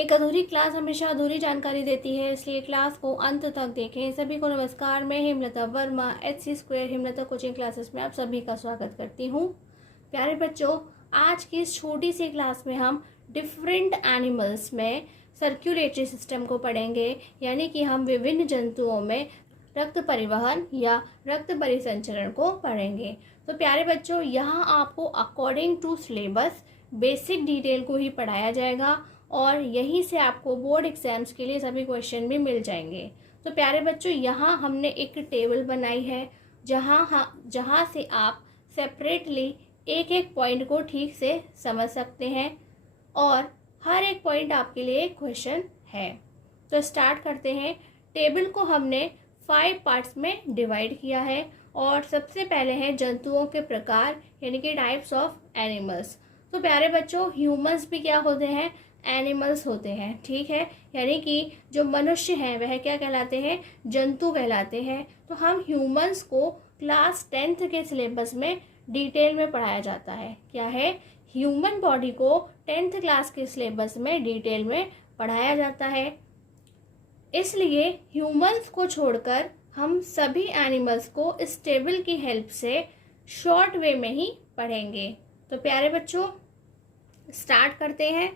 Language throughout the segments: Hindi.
एक अधूरी क्लास हमेशा अधूरी जानकारी देती है, इसलिए क्लास को अंत तक देखें। सभी को नमस्कार, मैं Hemlata Verma HC² Hemlata coaching classes में आप सभी का स्वागत करती हूँ। प्यारे बच्चों, आज की इस छोटी सी क्लास में हम डिफरेंट एनिमल्स में सर्कुलेटरी सिस्टम को पढ़ेंगे, यानी कि हम विभिन्न जंतुओं में रक्त परिवहन या रक्त परिसंचरण को पढ़ेंगे। तो प्यारे बच्चों, यहाँ आपको according to syllabus basic detail को ही पढ़ाया जाएगा और यहीं से आपको बोर्ड एग्जाम्स के लिए सभी क्वेश्चन भी मिल जाएंगे। तो प्यारे बच्चों, यहाँ हमने एक टेबल बनाई है जहाँ से आप सेपरेटली एक एक पॉइंट को ठीक से समझ सकते हैं और हर एक पॉइंट आपके लिए एक क्वेश्चन है। तो स्टार्ट करते हैं। टेबल को हमने 5 पार्ट्स में डिवाइड किया है और सबसे पहले है जंतुओं के प्रकार, यानी कि टाइप्स ऑफ एनिमल्स। तो प्यारे बच्चों, ह्यूमंस भी क्या होते हैं? एनिमल्स होते हैं, ठीक है। यानी कि जो मनुष्य हैं वह क्या कहलाते हैं? जंतु कहलाते हैं। तो हम ह्यूमंस को क्लास 10th के सिलेबस में डिटेल में पढ़ाया जाता है। क्या है? ह्यूमन बॉडी को 10th क्लास के सिलेबस में डिटेल में पढ़ाया जाता है। इसलिए ह्यूमंस को छोड़कर हम सभी एनिमल्स को इस टेबल की हेल्प से शॉर्ट वे में ही पढ़ेंगे। तो प्यारे बच्चों, स्टार्ट करते हैं।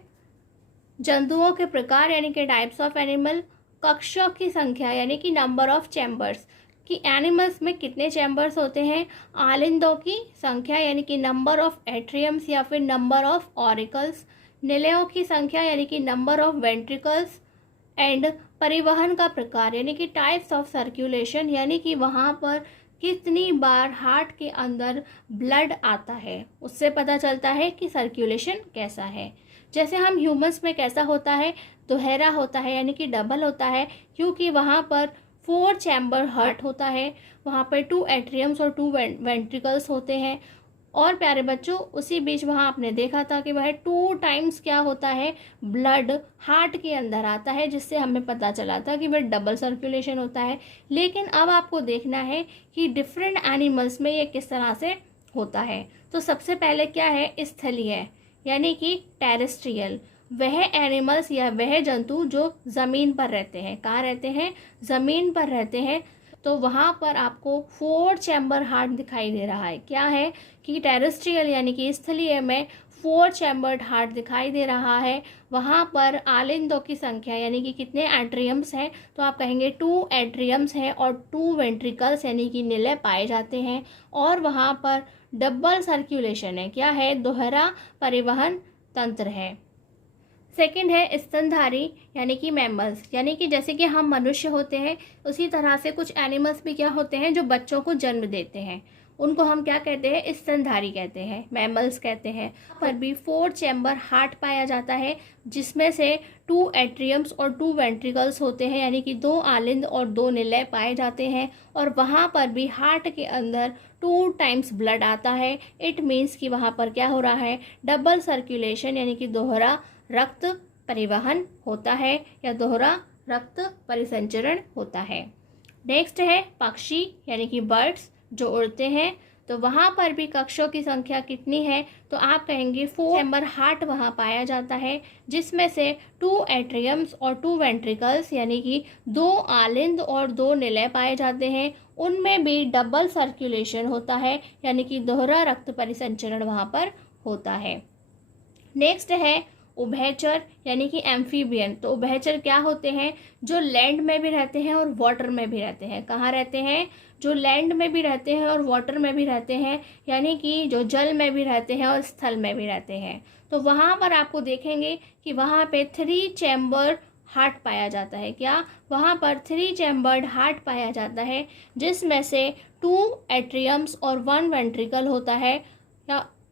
जंतुओं के प्रकार यानी कि टाइप्स ऑफ एनिमल, कक्षों की संख्या यानी कि नंबर ऑफ चैम्बर्स, कि एनिमल्स में कितने चैम्बर्स होते हैं। आलिंदों की संख्या यानी कि नंबर ऑफ एट्रियम्स या फिर नंबर ऑफ ऑरिकल्स, निलयों की संख्या यानी कि नंबर ऑफ वेंट्रिकल्स, एंड परिवहन का प्रकार यानी कि टाइप्स ऑफ सर्कुलेशन, यानी कि वहाँ पर कितनी बार हार्ट के अंदर ब्लड आता है, उससे पता चलता है कि सर्कुलेशन कैसा है। जैसे हम ह्यूमंस में कैसा होता है? दोहरा होता है, यानी कि डबल होता है, क्योंकि वहाँ पर 4 चैम्बर हार्ट होता है, वहाँ पर 2 एट्रियम्स और 2 वेंट्रिकल्स होते हैं। और प्यारे बच्चों, उसी बीच वहाँ आपने देखा था कि वह 2 टाइम्स क्या होता है? ब्लड हार्ट के अंदर आता है, जिससे हमें पता चला था कि वह डबल सर्कुलेशन होता है। लेकिन अब आपको देखना है कि डिफरेंट एनिमल्स में ये किस तरह से होता है। तो सबसे पहले क्या है? स्थलीय यानी कि टेरेस्ट्रियल, वह एनिमल्स या वह जंतु जो ज़मीन पर रहते हैं। कहाँ रहते हैं? ज़मीन पर रहते हैं। तो वहाँ पर आपको 4 चैम्बर हार्ट दिखाई दे रहा है। क्या है कि टेरेस्ट्रियल यानी कि स्थलीय में 4 चैम्बर्ड हार्ट दिखाई दे रहा है। वहाँ पर आलिंदों की संख्या यानी कि कितने एट्रियम्स हैं, तो आप कहेंगे 2 एट्रियम्स हैं और 2 वेंट्रिकल्स यानी कि निलय पाए जाते हैं। और वहाँ पर डबल सर्कुलेशन है। क्या है? दोहरा परिवहन तंत्र है। सेकंड है स्तनधारी यानी कि मैमल्स, यानी कि जैसे कि हम मनुष्य होते हैं उसी तरह से कुछ एनिमल्स भी क्या होते हैं? जो बच्चों को जन्म देते हैं, उनको हम क्या कहते हैं? स्तनधारी कहते हैं, मैमल्स कहते हैं। पर भी 4 चैम्बर हार्ट पाया जाता है, जिसमें से 2 एट्रियम्स और 2 वेंट्रिकल्स होते हैं, यानी कि 2 आलिंद और 2 निलय पाए जाते हैं। और वहाँ पर भी हार्ट के अंदर 2 टाइम्स ब्लड आता है। इट मीन्स कि वहाँ पर क्या हो रहा है? डबल सर्कुलेशन यानी कि दोहरा रक्त परिवहन होता है या दोहरा रक्त परिसंचरण होता है। नेक्स्ट है पक्षी यानी कि बर्ड्स जो उड़ते हैं। तो वहाँ पर भी कक्षों की संख्या कितनी है? तो आप कहेंगे 4 चैम्बर हार्ट वहाँ पाया जाता है, जिसमें से 2 एट्रियम्स और 2 वेंट्रिकल्स यानी कि 2 आलिंद और 2 निलय पाए जाते हैं। उनमें भी डबल सर्कुलेशन होता है, यानी कि दोहरा रक्त परिसंचरण वहाँ पर होता है। नेक्स्ट है उभयचर यानी कि एम्फीबियन। तो उभयचर क्या होते हैं? जो लैंड में भी रहते हैं और वाटर में भी रहते हैं। कहाँ रहते हैं? जो लैंड में भी रहते हैं और वाटर में भी रहते हैं, यानी कि जो जल में भी रहते हैं और स्थल में भी रहते हैं। तो वहाँ पर आपको देखेंगे कि वहाँ पे 3 चैम्बर हार्ट पाया जाता है। क्या? वहाँ पर 3 चैम्बर्ड हार्ट पाया जाता है, जिसमें से 2 एट्रियम्स और 1 वेंट्रिकल होता है,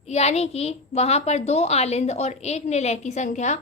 यानी कि वहाँ पर 2 आलिंद और 1 निलय की संख्या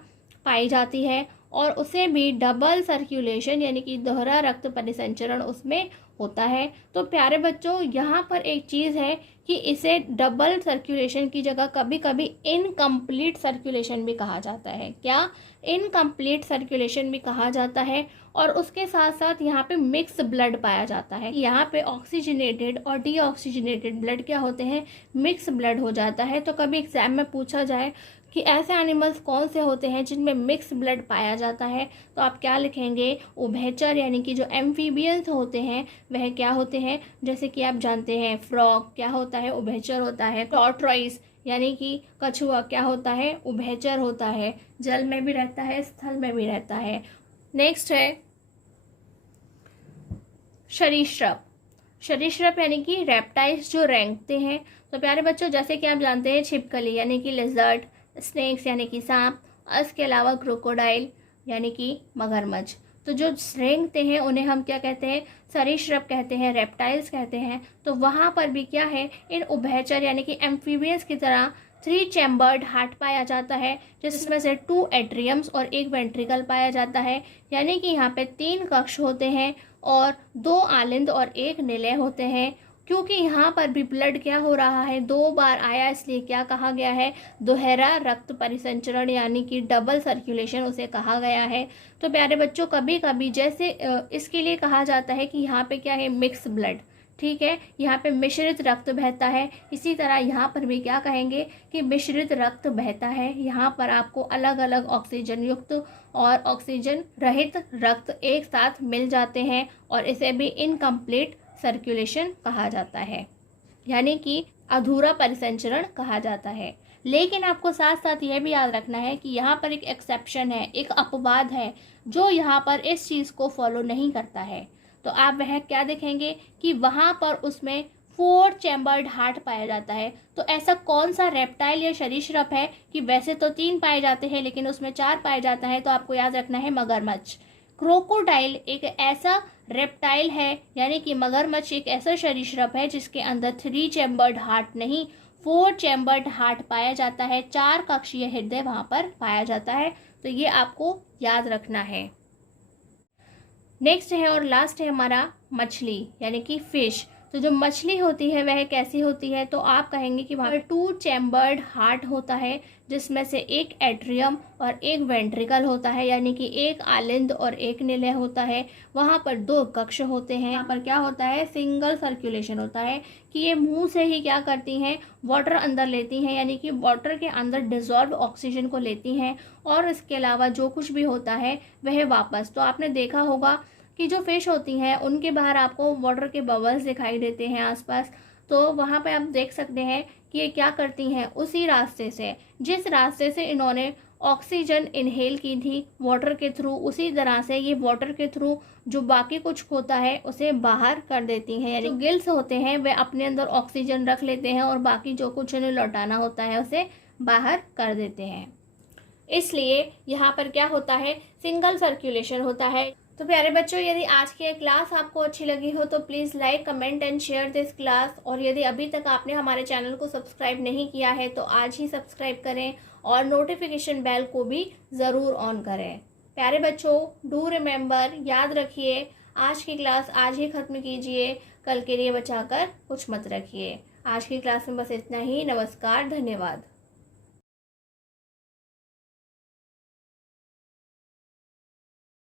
पाई जाती है। और उसे भी डबल सर्कुलेशन यानी कि दोहरा रक्त परिसंचरण उसमें होता है। तो प्यारे बच्चों, यहाँ पर एक चीज़ है कि इसे डबल सर्कुलेशन की जगह कभी कभी इनकम्प्लीट सर्कुलेशन भी कहा जाता है। क्या? इनकम्प्लीट सर्कुलेशन भी कहा जाता है। और उसके साथ साथ यहाँ पे मिक्स ब्लड पाया जाता है। यहाँ पे ऑक्सीजनेटेड और डीऑक्सीजनेटेड ब्लड क्या होते हैं? मिक्स ब्लड हो जाता है। तो कभी एग्जाम में पूछा जाए कि ऐसे एनिमल्स कौन से होते हैं जिनमें मिक्स ब्लड पाया जाता है, तो आप क्या लिखेंगे, उभयचर यानी कि जो एम्फीबियंस होते हैं वह क्या होते हैं। जैसे कि आप जानते हैं फ्रॉग क्या होता है, उभयचर होता है। टॉर्टॉइस यानी कि कछुआ क्या होता है, उभयचर होता है, जल में भी रहता है स्थल में भी रहता है। नेक्स्ट है सरीसृप। सरीसृप यानी कि रेप्टाइल्स जो रेंगते हैं। तो प्यारे बच्चों जैसे कि आप जानते हैं छिपकली यानी कि लिजर्ड, स्नेक्स यानी कि सांप, इसके अलावा क्रोकोडाइल यानी कि मगरमच्छ। तो जो रेंगते हैं उन्हें हम क्या कहते हैं, सरीसृप कहते हैं, रेप्टाइल्स कहते हैं। तो वहाँ पर भी क्या है, इन उभयचर यानी कि एम्फीबियंस की तरह 3 चैम्बर्ड हार्ट पाया जाता है, जिसमें से 2 एट्रियम्स और 1 वेंट्रिकल पाया जाता है। यानी कि यहाँ पे 3 कक्ष होते हैं और 2 आलिंद और 1 निलय होते हैं। क्योंकि यहाँ पर भी ब्लड क्या हो रहा है, 2 बार आया, इसलिए क्या कहा गया है, दोहरा रक्त परिसंचरण यानी कि डबल सर्कुलेशन उसे कहा गया है। तो प्यारे बच्चों कभी कभी जैसे इसके लिए कहा जाता है कि यहाँ पे क्या है, मिक्स ब्लड, ठीक है, यहाँ पे मिश्रित रक्त बहता है। इसी तरह यहाँ पर भी क्या कहेंगे कि मिश्रित रक्त बहता है। यहाँ पर आपको अलग अलग ऑक्सीजन युक्त और ऑक्सीजन रहित रक्त एक साथ मिल जाते हैं और इसे भी इनकम्प्लीट सर्कुलेशन कहा जाता है, यानी कि अधूरा परिसंचरण कहा जाता है। लेकिन आपको साथ साथ यह भी याद रखना है कि यहाँ पर एक एक्सेप्शन है, एक अपवाद है जो यहाँ पर इस चीज़ को फॉलो नहीं करता है। तो आप वह क्या देखेंगे कि वहाँ पर उसमें 4 चैम्बर्ड हार्ट पाया जाता है। तो ऐसा कौन सा रेप्टाइल या सरीसृप है कि वैसे तो 3 पाए जाते हैं लेकिन उसमें 4 पाए जाता है, तो आपको याद रखना है मगरमच्छ। क्रोकोडाइल एक ऐसा रेप्टाइल है यानी कि मगरमच्छ एक ऐसा सरीसृप है जिसके अंदर 3 चैम्बर्ड हार्ट नहीं 4 चैम्बर्ड हार्ट पाया जाता है, 4 कक्षीय हृदय वहाँ पर पाया जाता है। तो ये आपको याद रखना है। नेक्स्ट है और लास्ट है हमारा मछली यानी कि फिश। तो जो मछली होती है वह कैसी होती है, तो आप कहेंगे कि वहाँ पर 2 चैम्बर्ड हार्ट होता है जिसमें से 1 एट्रियम और 1 वेंट्रिकल होता है, यानी कि 1 आलिंद और 1 निलय होता है। वहाँ पर 2 कक्ष होते हैं। यहाँ पर क्या होता है, सिंगल सर्कुलेशन होता है कि ये मुंह से ही क्या करती हैं, वाटर अंदर लेती हैं, यानी कि वाटर के अंदर डिजॉल्व ऑक्सीजन को लेती हैं और इसके अलावा जो कुछ भी होता है वह वापस। तो आपने देखा होगा कि जो फिश होती हैं उनके बाहर आपको वाटर के बबल्स दिखाई देते हैं आसपास। तो वहाँ पे आप देख सकते हैं कि ये क्या करती हैं, उसी रास्ते से जिस रास्ते से इन्होंने ऑक्सीजन इनहेल की थी वाटर के थ्रू, उसी तरह से ये वाटर के थ्रू जो बाकी कुछ होता है उसे बाहर कर देती हैं। यानी गिल्स होते हैं वे अपने अंदर ऑक्सीजन रख लेते हैं और बाकी जो कुछ उन्हें लौटाना होता है उसे बाहर कर देते हैं। इसलिए यहाँ पर क्या होता है, सिंगल सर्कुलेशन होता है। तो प्यारे बच्चों यदि आज की क्लास आपको अच्छी लगी हो तो please like, comment and share this class. और यदि अभी तक आपने हमारे चैनल को सब्सक्राइब नहीं किया है तो आज ही सब्सक्राइब करें और नोटिफिकेशन बेल को भी ज़रूर ऑन करें। प्यारे बच्चों डू रिमेंबर, याद रखिए आज की क्लास आज ही ख़त्म कीजिए, कल के लिए बचाकर कुछ मत रखिए। आज की क्लास में बस इतना ही। नमस्कार, धन्यवाद।